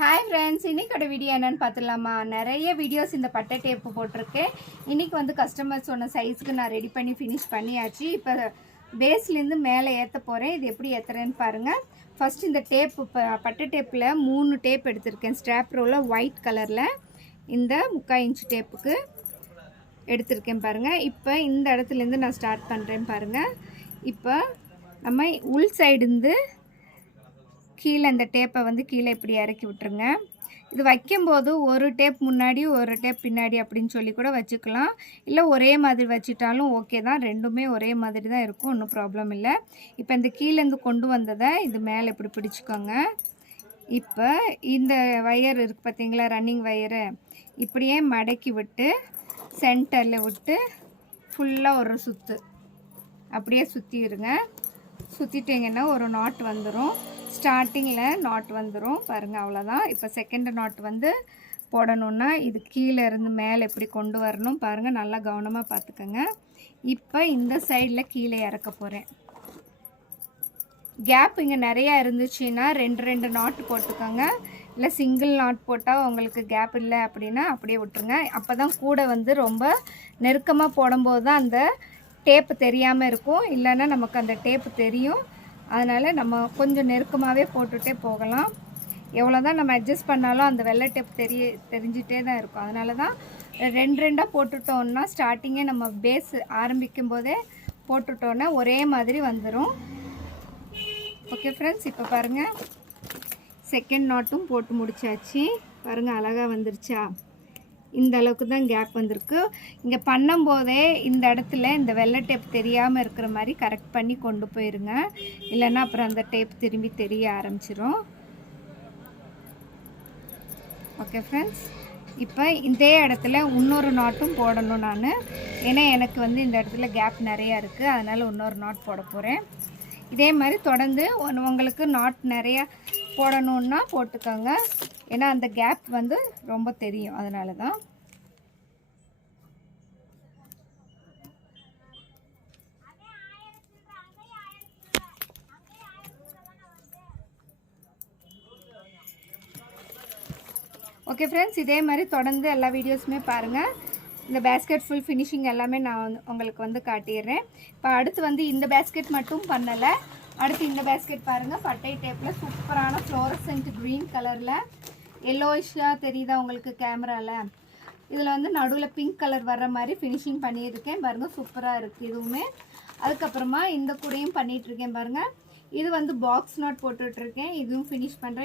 Hi friends, இன்றைக்கோட video என்னென்னு பார்த்துடலாமா? நிறைய வீடியோஸ் இந்த பட்டை டேப்பு போட்டிருக்கேன். இன்றைக்கி வந்து கஸ்டமர் சொன்ன சைஸுக்கு நான் ரெடி பண்ணி ஃபினிஷ் பண்ணியாச்சு. இப்போ பேஸ்லேருந்து மேலே ஏற்ற போகிறேன். இது எப்படி ஏற்றுறேன்னு பாருங்கள். ஃபஸ்ட் இந்த டேப்பு பட்டை டேப்பில் 3 டேப் எடுத்திருக்கேன். ஸ்ட்ராப் ரோவில் ஒயிட் கலரில் இந்த 3/4 இன்ச் டேப்புக்கு எடுத்திருக்கேன் பாருங்கள். இப்போ இந்த இடத்துலேருந்து நான் ஸ்டார்ட் பண்ணுறேன் பாருங்கள். இப்போ நம்ம உள் சைடுந்து கீழே இந்த டேப்பை வந்து கீழே இப்படி இறக்கி விட்டுருங்க. இது வைக்கும்போது ஒரு டேப் முன்னாடி ஒரு டேப் பின்னாடி அப்படின்னு சொல்லி கூட வச்சுக்கலாம். இல்லை ஒரே மாதிரி வச்சுட்டாலும் ஓகே தான். ரெண்டுமே ஒரே மாதிரி தான் இருக்கும், ஒன்றும் ப்ராப்ளம் இல்லை. இப்போ இந்த கீழேருந்து கொண்டு வந்ததை இது மேலே இப்படி பிடிச்சிக்கோங்க. இப்போ இந்த வயர் இருக்குது பார்த்தீங்களா, ரன்னிங் வயரு, இப்படியே மடக்கி விட்டு சென்டரில் விட்டு ஃபுல்லாக ஒரு சுற்று அப்படியே சுற்றிடுங்க. சுற்றிட்டிங்கன்னா ஒரு நாட் வந்துடும். ஸ்டார்டிங்கில் நாட் வந்துடும் பாருங்கள், அவ்வளோதான். இப்போ செகண்ட் நாட் வந்து போடணுன்னா இது கீழே இருந்து மேலே எப்படி கொண்டு வரணும் பாருங்கள், நல்லா கவனமாக பார்த்துக்கோங்க. இப்போ இந்த சைடில் கீழே இறக்க போகிறேன். கேப் இங்கே நிறையா இருந்துச்சுன்னா 2 நாட் போட்டுக்கோங்க. இல்லை சிங்கிள் நாட் போட்டால் உங்களுக்கு கேப் இல்லை அப்படின்னா அப்படியே விட்டுருங்க. அப்போ தான் கூட வந்து ரொம்ப நெருக்கமாக போடும்போது தான் அந்த டேப்பு தெரியாமல் இருக்கும். இல்லைன்னா நமக்கு அந்த டேப்பு தெரியும். அதனால் நம்ம கொஞ்சம் நெருக்கமாகவே போட்டுகிட்டே போகலாம். எவ்வளோ தான் நம்ம அட்ஜஸ்ட் பண்ணாலும் அந்த வெள்ளை டேப் தெரிஞ்சிட்டே தான் இருக்கும். அதனால தான் 2 போட்டுட்டோன்னா ஸ்டார்டிங்கே நம்ம பேஸ் ஆரம்பிக்கும் போதே போட்டுட்டோன்னா ஒரே மாதிரி வந்துடும். ஓகே ஃப்ரெண்ட்ஸ், இப்போ பாருங்கள் செகண்ட் நாட்டும் போட்டு முடிச்சாச்சு. பாருங்கள் அழகாக வந்துருச்சா? இந்த அளவுக்கு தான் கேப் வந்திருக்கு. இங்கே பண்ணும்போதே இந்த இடத்துல இந்த வெள்ளை டேப் தெரியாமல் இருக்கிற மாதிரி கரெக்ட் பண்ணி கொண்டு போயிருங்க. இல்லைன்னா அப்புறம் அந்த டேப் திரும்பி தெரிய ஆரம்பிச்சிரும். ஓகே ஃப்ரெண்ட்ஸ், இப்போ இதே இடத்துல இன்னொரு நாட்டும் போடணும் நான். ஏன்னா எனக்கு வந்து இந்த இடத்துல கேப் நிறையா இருக்குது, அதனால் இன்னொரு நாட் போட போகிறேன். இதே மாதிரி தொடர்ந்து உங்களுக்கு நாட் நிறையா போடணுன்னா போட்டுக்கோங்க. ஏன்னா அந்த கேப் வந்து ரொம்ப தெரியும், அதனால தான். ஓகே ஃப்ரெண்ட்ஸ், இதே மாதிரி தொடர்ந்து எல்லா வீடியோஸுமே பாருங்கள். இந்த பேஸ்கெட் ஃபுல் ஃபினிஷிங் எல்லாமே நான் உங்களுக்கு வந்து காட்டிடுறேன். இப்போ அடுத்து வந்து இந்த பேஸ்கெட் மட்டும் பண்ணலை. அடுத்து இந்த பேஸ்கெட் பாருங்கள், பட்டை டேப்பில் சூப்பரான ஃப்ளோரசன்ட் க்ரீன் கலரில் எல்லோயிஷாக தெரியுதா உங்களுக்கு கேமராவில்? இதில் வந்து நடுவில் பிங்க் கலர் வர்ற மாதிரி ஃபினிஷிங் பண்ணியிருக்கேன் பாருங்கள், சூப்பராக இருக்குது இதுவுமே. அதுக்கப்புறமா இந்த கூடையும் பண்ணிகிட்ருக்கேன் பாருங்கள். இது வந்து பாக்ஸ் நாட் போட்டுட்ருக்கேன், இதுவும் ஃபினிஷ் பண்ணுறேன்.